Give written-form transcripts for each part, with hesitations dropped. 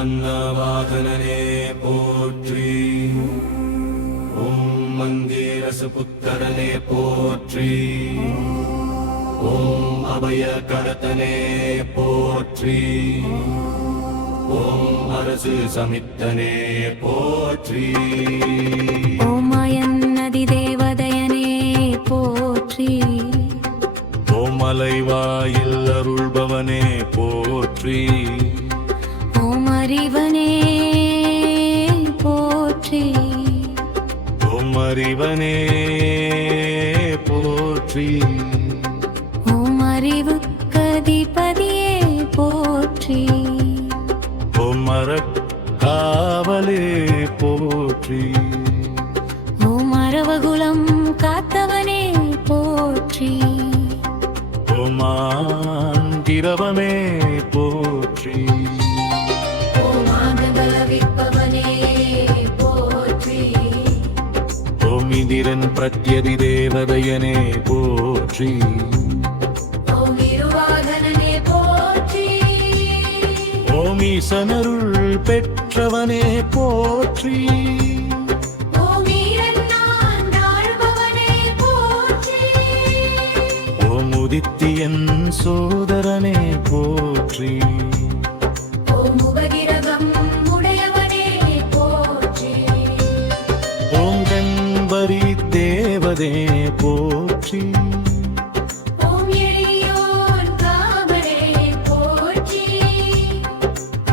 மன்னவாகனனே போற்றி. ஓம் மந்திரசு புத்தரனே போற்றி. ஓம் அபய கரத்தனே போற்றி. ஓம் அரசு சமித்தனே போற்றி. ஓம் அயன்னதி தேவதையனே போற்றி. ஓம் அலைவாயில் அருள்பவனே போற்றி. ஓம் அறிவனே போற்றி. ஓம் அறிவனே போற்றி. ஓம் அறிவுக்கதிபதியே போற்றி. ஓம் அறக்காவலே போற்றி. ஓம் அரவகுலம் காத்தவனே போற்றி. ஓம் ஆங்கிரவமே போற்றி. ஓம் ஆனந்தலவிப்பவனே போற்றி. ஓம் இந்திரன் பிரத்யதி தேவதையனே போற்றி. ஓம் இருவாகனனே போற்றி. ஓம் ஈசனருள் பெற்றவனே போற்றி. ஓம் ஈரன்னாண்டாள்பவனே போற்றி. ஓம் உதித்தியன் சோதரனே போற்றி. ஓம் உபகிரகம் உடையவனே போற்றி. ஓம் கண்பரி தேவதே போற்றி. ஓம் எளியோன் காவலே போற்றி.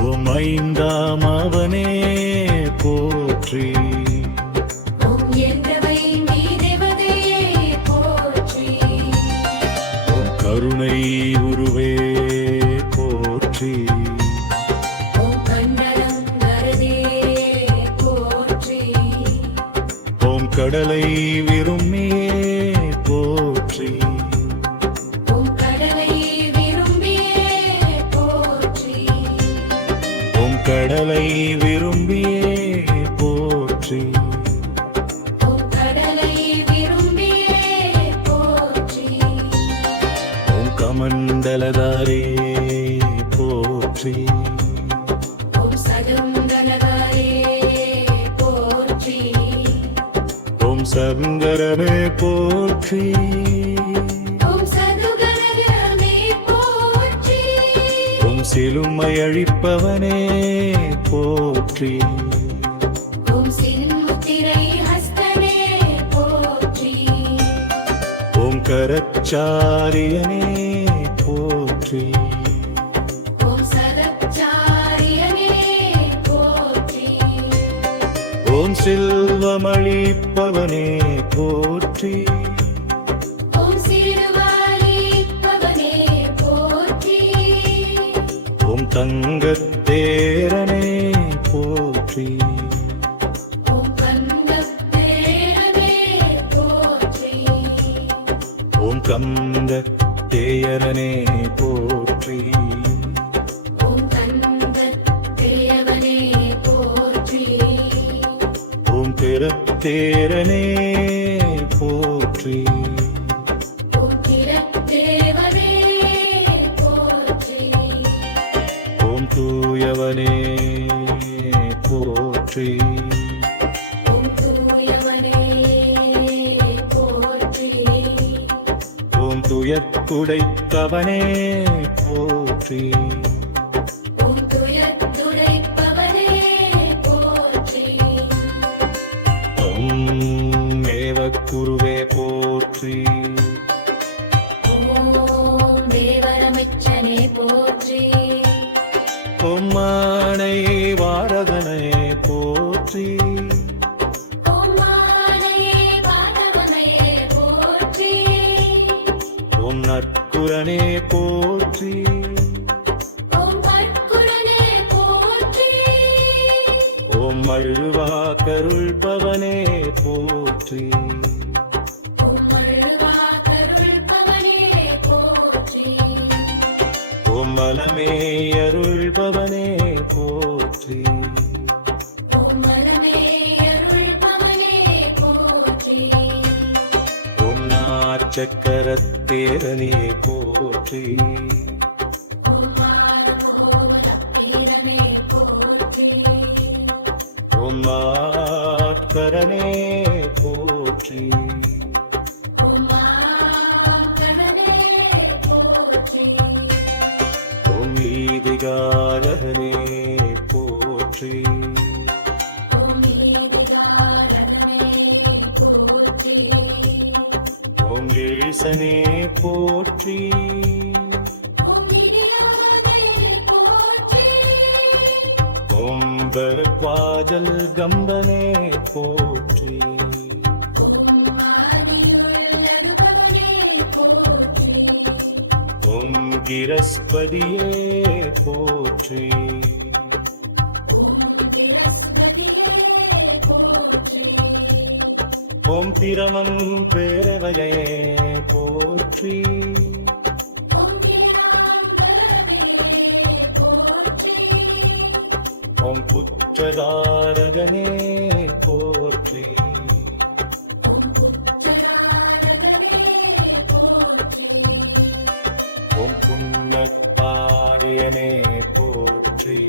ஓம் ஐந்தாம் அவனே போற்றி. ஓம் என்றவை நீ தேவதையே போற்றி. ஓம் கருணை உருவே போற்றி. ஓம் கண்டலம் நரதே போற்றி. ஓம் கடலை விரும்பியே போற்றி. ஓம் கடலை விரும்பியே போற்றி. ஓம் கடலை விரும்பியே போற்றி. ஓம் கடலை விரும்பியே போற்றி. ஓம் கமண்டலதாரே போற்றி. ஓம் சகந்தனகாரே போற்றி. ஓம் சங்கரமே போற்றி. ஓம் சதுகரமே போற்றி. ஓம் சிலுமை அழிப்பவனே போற்றி. ஓம் சின்முத்திரை ஹஸ்தனே போற்றி. ஓம் கரச்சாரியனே போற்றி. ஓம் சதச்சாரியனே போற்றி. ஓம் செல்வமளிப்பவனே போற்றி. ஓம் சிறுவாலிப்பவனே போற்றி. ஓம் தங்கத்தேரனே போற்றி. ஓம் கந்தத்தேரனே போற்றி. ஓம் கந்தத்தேயரனே போற்றி. ஓம் கந்தத்தேயவனே போற்றி. ஓம் பெருத்தேரனே போற்றி. ஓம் திறத்தேவனே போற்றி. ஓம் தூயவனே போற்றி. ஓம் தூயவனே போற்றி. ஓம் துயத்துடைத்தவனே போற்றி. ஓம் துயத்துடைப்பவனே போற்றி. ஓம் ஏவக்குருவே போற்றி. ஓம் தேவரமிச்சனே போற்றி. ஓம் மானை வாரகனே போற்றி. ஓம் மானையே வாதவனையே போற்றி. ஓம் நற்குரனே போற்றி. ஓம் பற்குடனே போற்றி. ஓம் அழுவா கருள்பவனே போற்றி. ஓம் அழுவா கருள்பவனே போற்றி. ஓம் மலமே அருள்பவனே போற்றி. ஓம் மலமே அருள்பவனே போற்றி. ஓம் நாச்சக்கரத்தேரனே போற்றி. ஓம் மானமோகனத்தீரனே போற்றி. ஓம் மாக்கரனே போற்றி ஓம் மாகடனே போற்றி ஓம் நீதிகாரகனே போற்றி ஓம் நீதிகாரகனே போற்றி ஓம் ஈசனே போற்றி ஓம் நீதியோனே போற்றி ஓம் பரத்வாஜல் கம்பனே போற்றி ஓம் ஆதியுள்ளருபவனே போற்றி ஓம் கிரஸ்பதியே போற்றி ஓம் பிரஸ்பதியே போற்றி ஓம் பிரமன் பேரவையே போற்றி ஓம் பிரமம்பரவே போற்றி ஓம் புற்றதாரகனே போற்றி ஓம் புற்றகாரகனே போற்றி ஓம் புன்னப்பாரியனே போற்றி